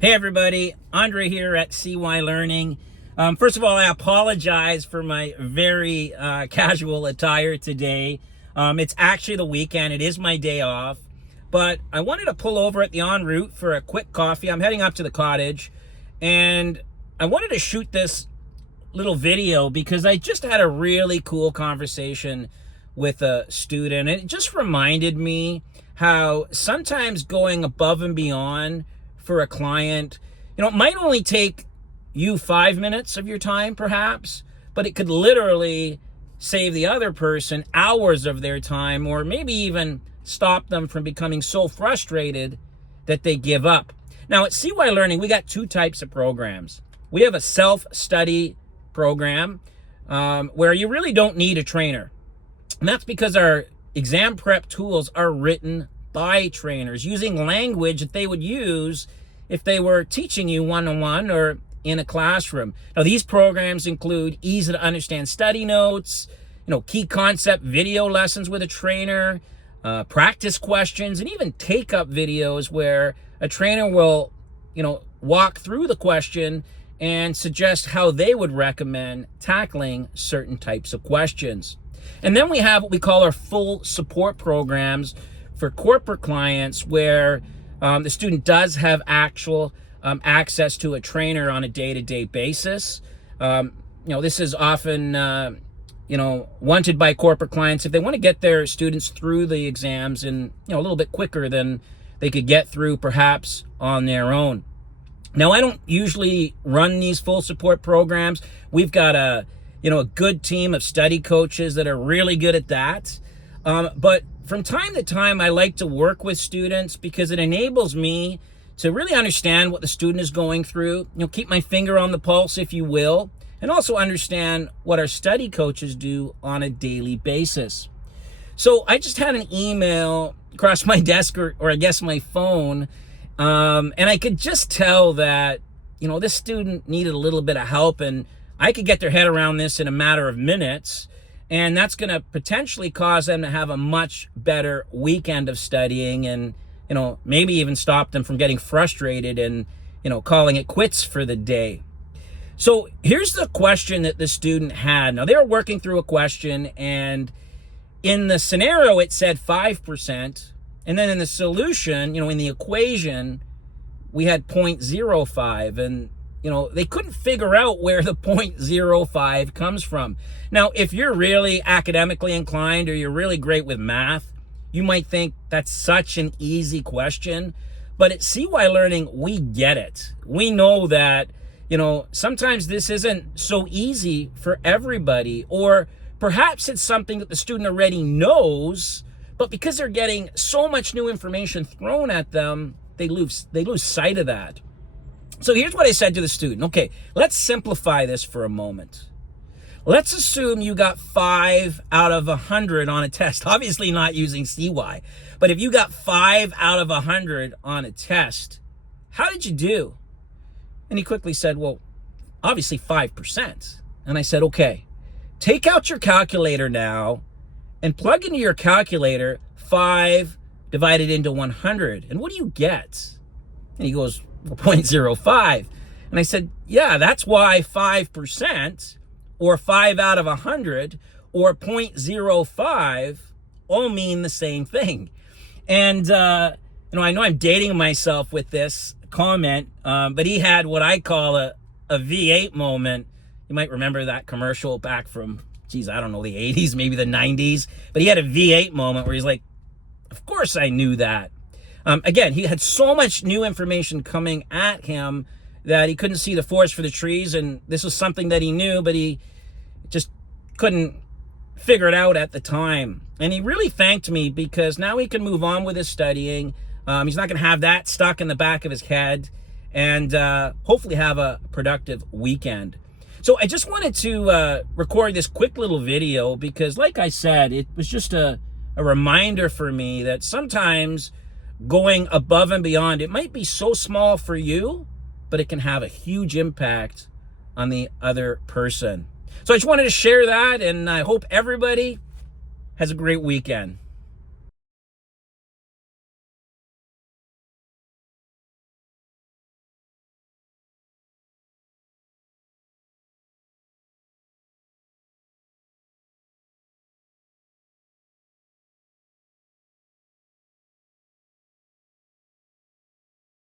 Hey everybody, Andre here at SeeWhy Learning. First of all, I apologize for my very casual attire today. It's actually the weekend, it is my day off, but I wanted to pull over at the ONroute for a quick coffee. I'm heading up to the cottage, and I wanted to shoot this little video because I just had a really cool conversation with a student. It just reminded me how sometimes going above and beyond for a client, it might only take you 5 minutes of your time perhaps, but it could literally save the other person hours of their time, or maybe even stop them from becoming so frustrated that they give up. Now at SeeWhy Learning, we got two types of programs. We have a self-study program where you really don't need a trainer. And that's because our exam prep tools are written by trainers using language that they would use if they were teaching you one-on-one or in a classroom. Now, these programs include easy to understand study notes, key concept video lessons with a trainer, practice questions, and even take-up videos where a trainer will, walk through the question and suggest how they would recommend tackling certain types of questions. And then we have what we call our full support programs for corporate clients, where the student does have actual access to a trainer on a day-to-day basis. This is often, wanted by corporate clients if they want to get their students through the exams in, a little bit quicker than they could get through perhaps on their own. Now, I don't usually run these full support programs. We've got a good team of study coaches that are really good at that. But from time to time, I like to work with students because it enables me to really understand what the student is going through, keep my finger on the pulse, if you will, and also understand what our study coaches do on a daily basis. So I just had an email across my desk, or I guess my phone, and I could just tell that, this student needed a little bit of help, and I could get their head around this in a matter of minutes. And that's going to potentially cause them to have a much better weekend of studying, and, maybe even stop them from getting frustrated and, calling it quits for the day. So here's the question that the student had. Now, they were working through a question, and in the scenario, it said 5%. And then in the solution, in the equation, we had 0.05. And they couldn't figure out where the 0.05 comes from. Now, if you're really academically inclined or you're really great with math, you might think that's such an easy question. But at SeeWhy Learning, we get it. We know that, sometimes this isn't so easy for everybody, or perhaps it's something that the student already knows, but because they're getting so much new information thrown at them, they lose sight of that. So here's what I said to the student. Okay, let's simplify this for a moment. Let's assume you got 5 out of 100 on a test. Obviously not using SeeWhy, but if you got 5 out of 100 on a test, how did you do? And he quickly said, well, obviously 5%. And I said, okay, take out your calculator now and plug into your calculator 5 divided into 100. And what do you get? And he goes, 0.05. And I said, yeah, that's why 5% or 5 out of 100 or 0.05 all mean the same thing. And, I know I'm dating myself with this comment, but he had what I call a V8 moment. You might remember that commercial back from, the 80s, maybe the 90s. But he had a V8 moment where he's like, of course I knew that. Again, he had so much new information coming at him that he couldn't see the forest for the trees, and this was something that he knew, but he just couldn't figure it out at the time. And he really thanked me because now he can move on with his studying. He's not going to have that stuck in the back of his head, and hopefully have a productive weekend. So I just wanted to record this quick little video because, like I said, it was just a reminder for me that sometimes going above and beyond, it might be so small for you, but it can have a huge impact on the other person. So I just wanted to share that, and I hope everybody has a great weekend.